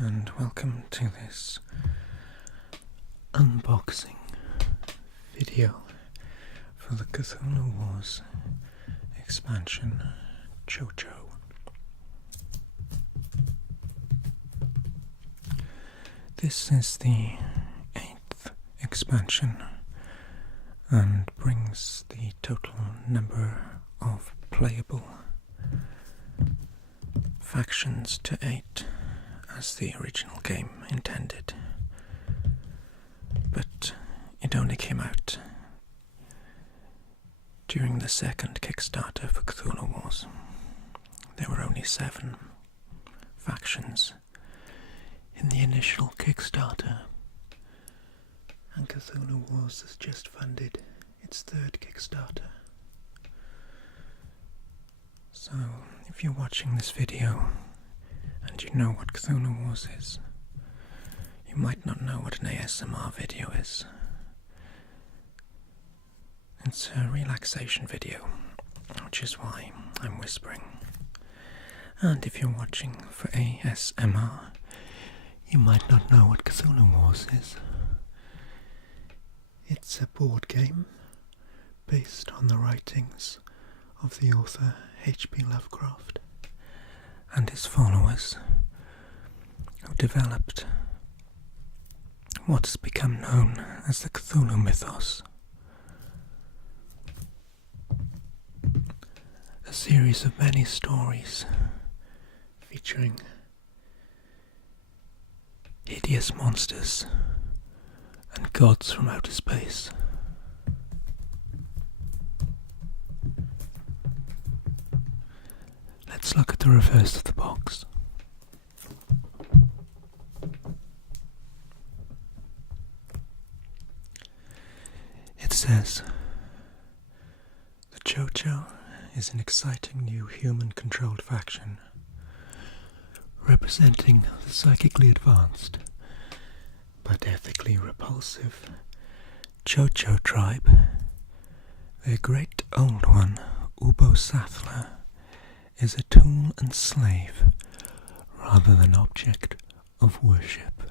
and welcome to this unboxing video for the Cthulhu Wars expansion Tcho-Tcho. This is the 8th expansion and brings the total number of playable factions to 8, as the original game intended. But it only came out during the second Kickstarter for Cthulhu Wars. There were only 7 factions in the initial Kickstarter, and Cthulhu Wars has just funded its 3rd Kickstarter. So, if you're watching this video and you know what Cthulhu Wars is, you might not know what an ASMR video is. It's a relaxation video, which is why I'm whispering. And if you're watching for ASMR, you might not know what Cthulhu Wars is. It's a board game based on the writings of the author H.P. Lovecraft and his followers, who developed what has become known as the Cthulhu mythos, a series of many stories featuring hideous monsters and gods from outer space. Let's look at the reverse of the box. It says, "The Tcho-Tcho is an exciting new human-controlled faction representing the psychically advanced but ethically repulsive Tcho-Tcho tribe. Their great old one, Ubo-Sathla, is a tool and slave rather than object of worship."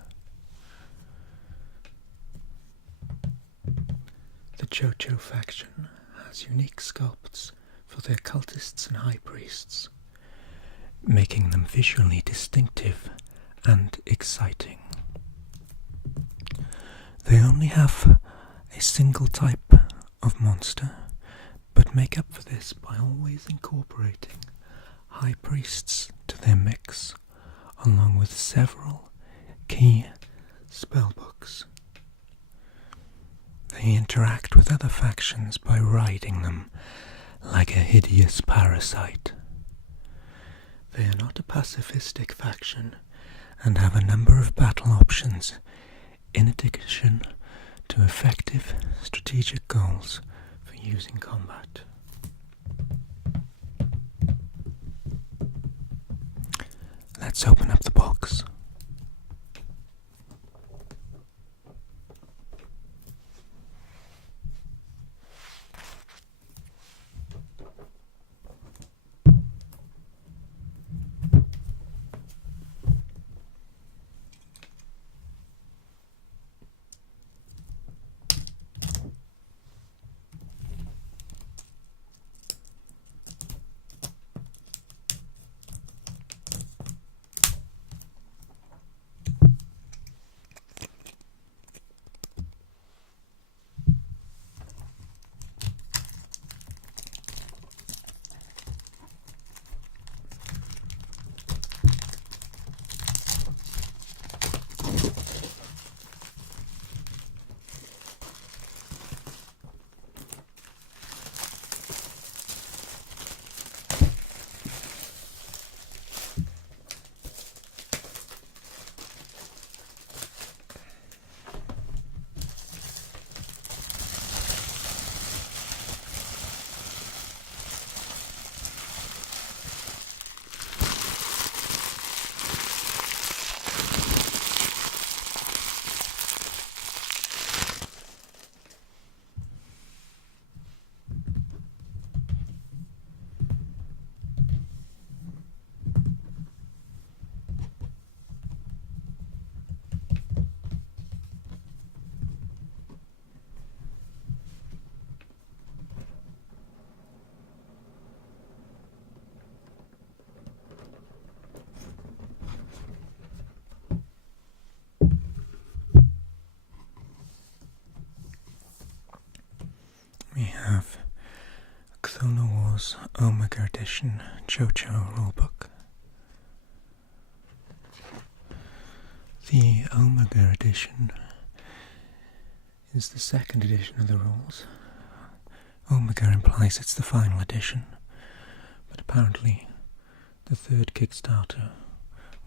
The Tcho-Tcho faction has unique sculpts for their cultists and high priests, making them visually distinctive and exciting. They only have a single type of monster, but make up for this by always incorporating high priests to their mix, along with several key spellbooks. They interact with other factions by riding them like a hideous parasite. They are not a pacifistic faction and have a number of battle options in addition to effective strategic goals for use in combat. Let's open up the box. Cthulhu Wars Omega Edition Tcho-Tcho Rulebook. The Omega Edition is the second edition of the rules. Omega implies it's the final edition, but apparently the third Kickstarter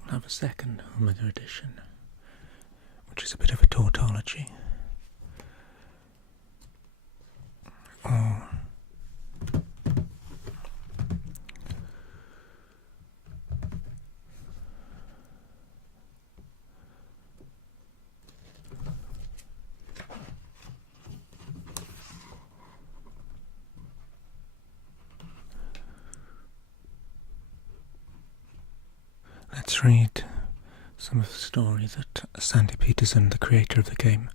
will have a second Omega Edition, which is a bit of a tautology. Let's read some of the story that Sandy Peterson, the creator of the game,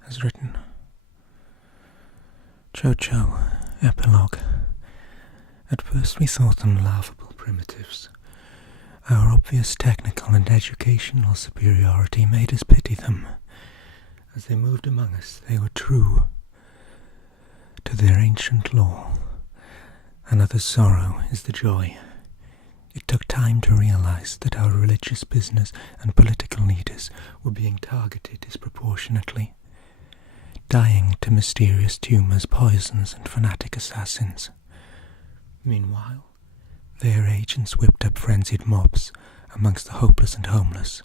has written. Tcho-Tcho, Epilogue. At first we thought them laughable primitives. Our obvious technical and educational superiority made us pity them. As they moved among us, they were true to their ancient law. Another sorrow is the joy. It took time to realize that our religious business and political leaders were being targeted disproportionately, dying to mysterious tumors, poisons, and fanatic assassins. Meanwhile, their agents whipped up frenzied mobs amongst the hopeless and homeless,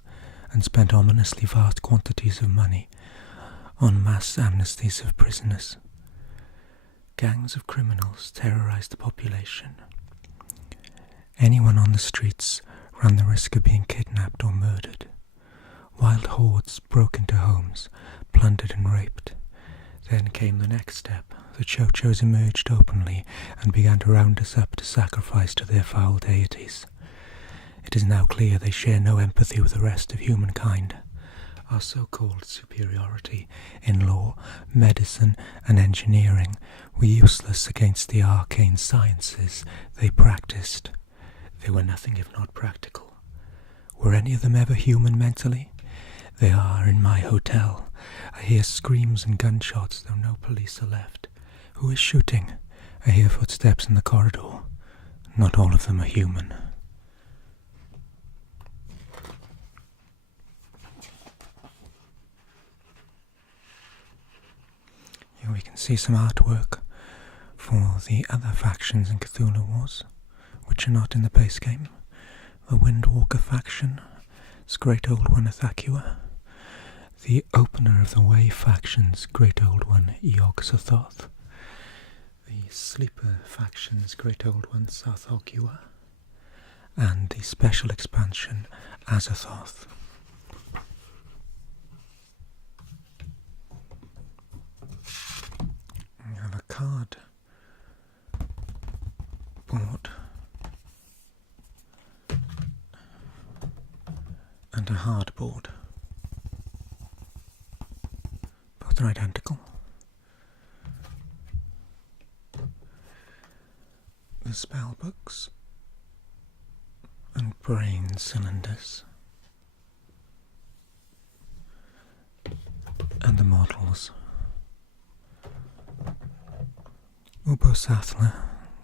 and spent ominously vast quantities of money on mass amnesties of prisoners. Gangs of criminals terrorized the population. Anyone on the streets ran the risk of being kidnapped or murdered. Wild hordes broke into homes, plundered and raped. Then came the next step. The Tcho-Tchos emerged openly and began to round us up to sacrifice to their foul deities. It is now clear they share no empathy with the rest of humankind. Our so-called superiority in law, medicine, and engineering were useless against the arcane sciences they practiced. They were nothing if not practical. Were any of them ever human mentally? They are in my hotel. I hear screams and gunshots, though no police are left. Who is shooting? I hear footsteps in the corridor. Not all of them are human. Here we can see some artwork for the other factions in Cthulhu Wars, which are not in the base game. The Windwalker faction, its Great Old One Ithaqua. The Opener of the Way faction's Great Old One Yog-Sothoth. The Sleeper faction's Great Old One Sarthogua. And the special expansion Azathoth. We have a card board and a hardboard. Both are identical. The spell books and brain cylinders and the models. Ubosathla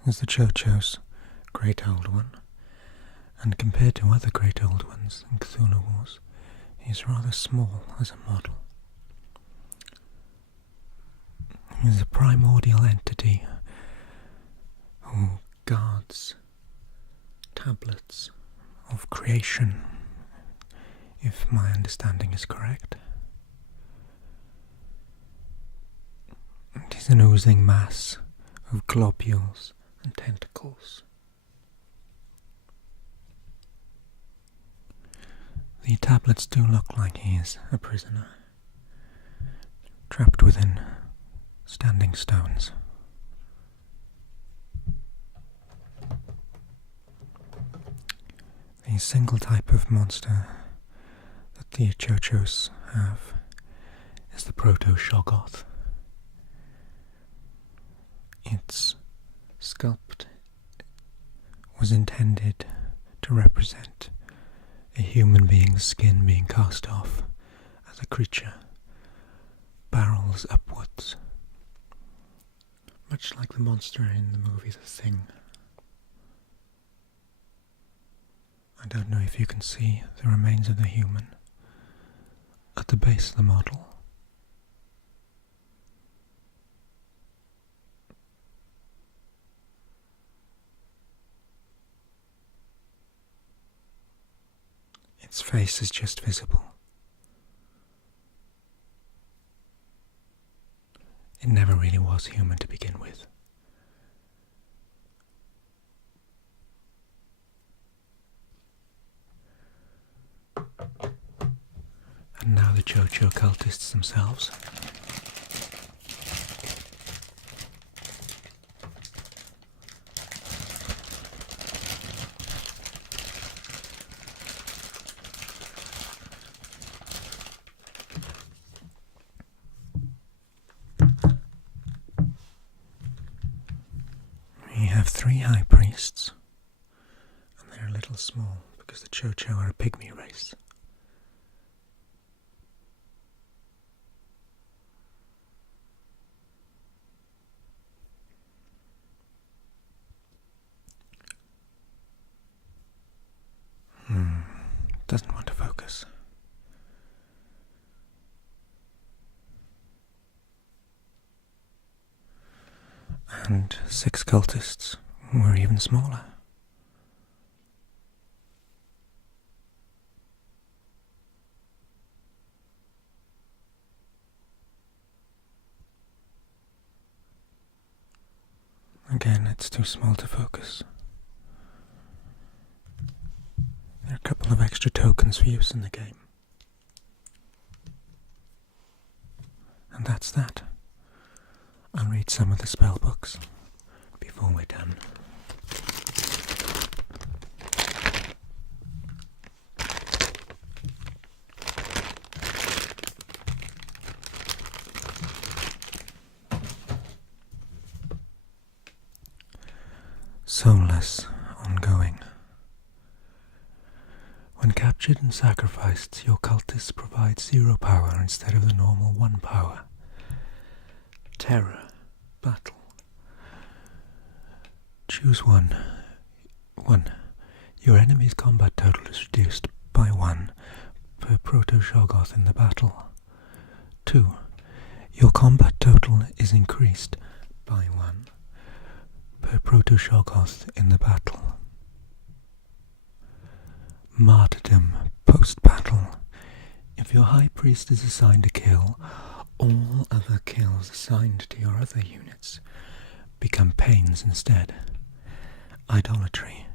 is the Tcho-Tcho's Great Old One, and compared to other Great Old Ones in Cthulhu Wars, he is rather small as a model. He is a primordial entity who guards tablets of creation, if my understanding is correct. It is an oozing mass of globules and tentacles. The tablets do look like he is a prisoner, trapped within standing stones. The single type of monster that the Tcho-Tchos have is the Proto-Shoggoth. Its sculpt was intended to represent a human being's skin being cast off as a creature barrels upwards. much like the monster in the movie The Thing. I don't know if you can see the remains of the human at the base of the model. Its face is just visible. It never really was human to begin with. And now the Tcho-Tcho cultists themselves. We have 3 high priests, and they're a little small because the Tcho-Tcho are a pygmy race. Doesn't want to focus. And 6 cultists were even smaller. Again, it's too small to focus. There are a couple of extra tokens for use in the game. And that's that. I'll read some of the spell books before we're done. Soulless, ongoing. When captured and sacrificed, your cultists provide 0 power instead of the normal 1 power. Terror, battle. Choose 1. 1. Your enemy's combat total is reduced by 1 per proto-Shoggoth in the battle. 2. Your combat total is increased by 1 per proto-Shoggoth in the battle. Martyrdom, post-battle. If your high priest is assigned a kill, all other kills assigned to your other units become pains instead. Idolatry.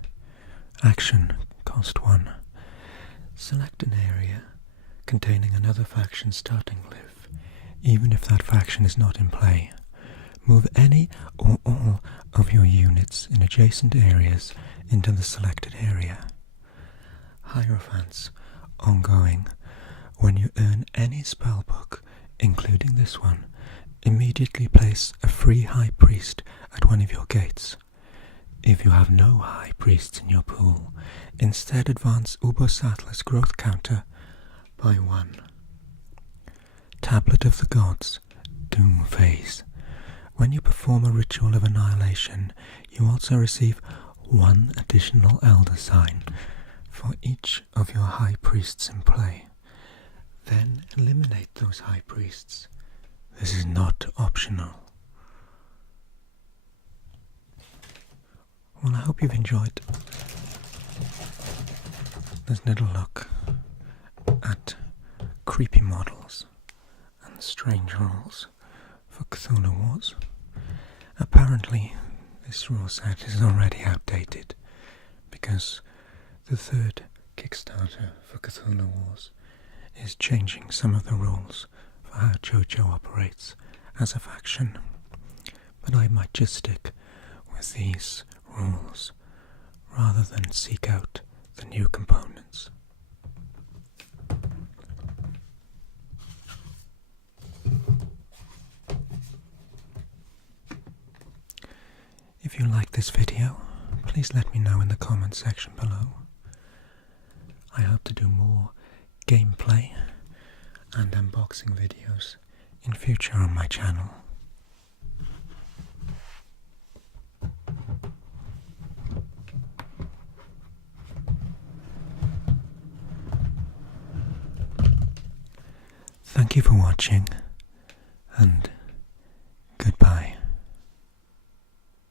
Action, cost 1. Select an area containing another faction's starting glyph, even if that faction is not in play. Move any or all of your units in adjacent areas into the selected area. Hierophants, ongoing. When you earn any spellbook, including this one, immediately place a free high priest at one of your gates. If you have no high priests in your pool, instead advance Ubosatla's growth counter by 1. Tablet of the Gods, Doom Phase. When you perform a ritual of annihilation, you also receive 1 additional Elder Sign for each of your high priests in play. Then eliminate those high priests. This is not optional. Well, I hope you've enjoyed this little look at creepy models and strange rules for Cthulhu Wars. Apparently, this rule set is already outdated because the 3rd Kickstarter for Cthulhu Wars is changing some of the rules for how Tcho-Tcho operates as a faction. But I might just stick with these rules rather than seek out the new components. If you like this video, please let me know in the comments section below. I hope to do more gameplay and unboxing videos in future on my channel. Thank you for watching, and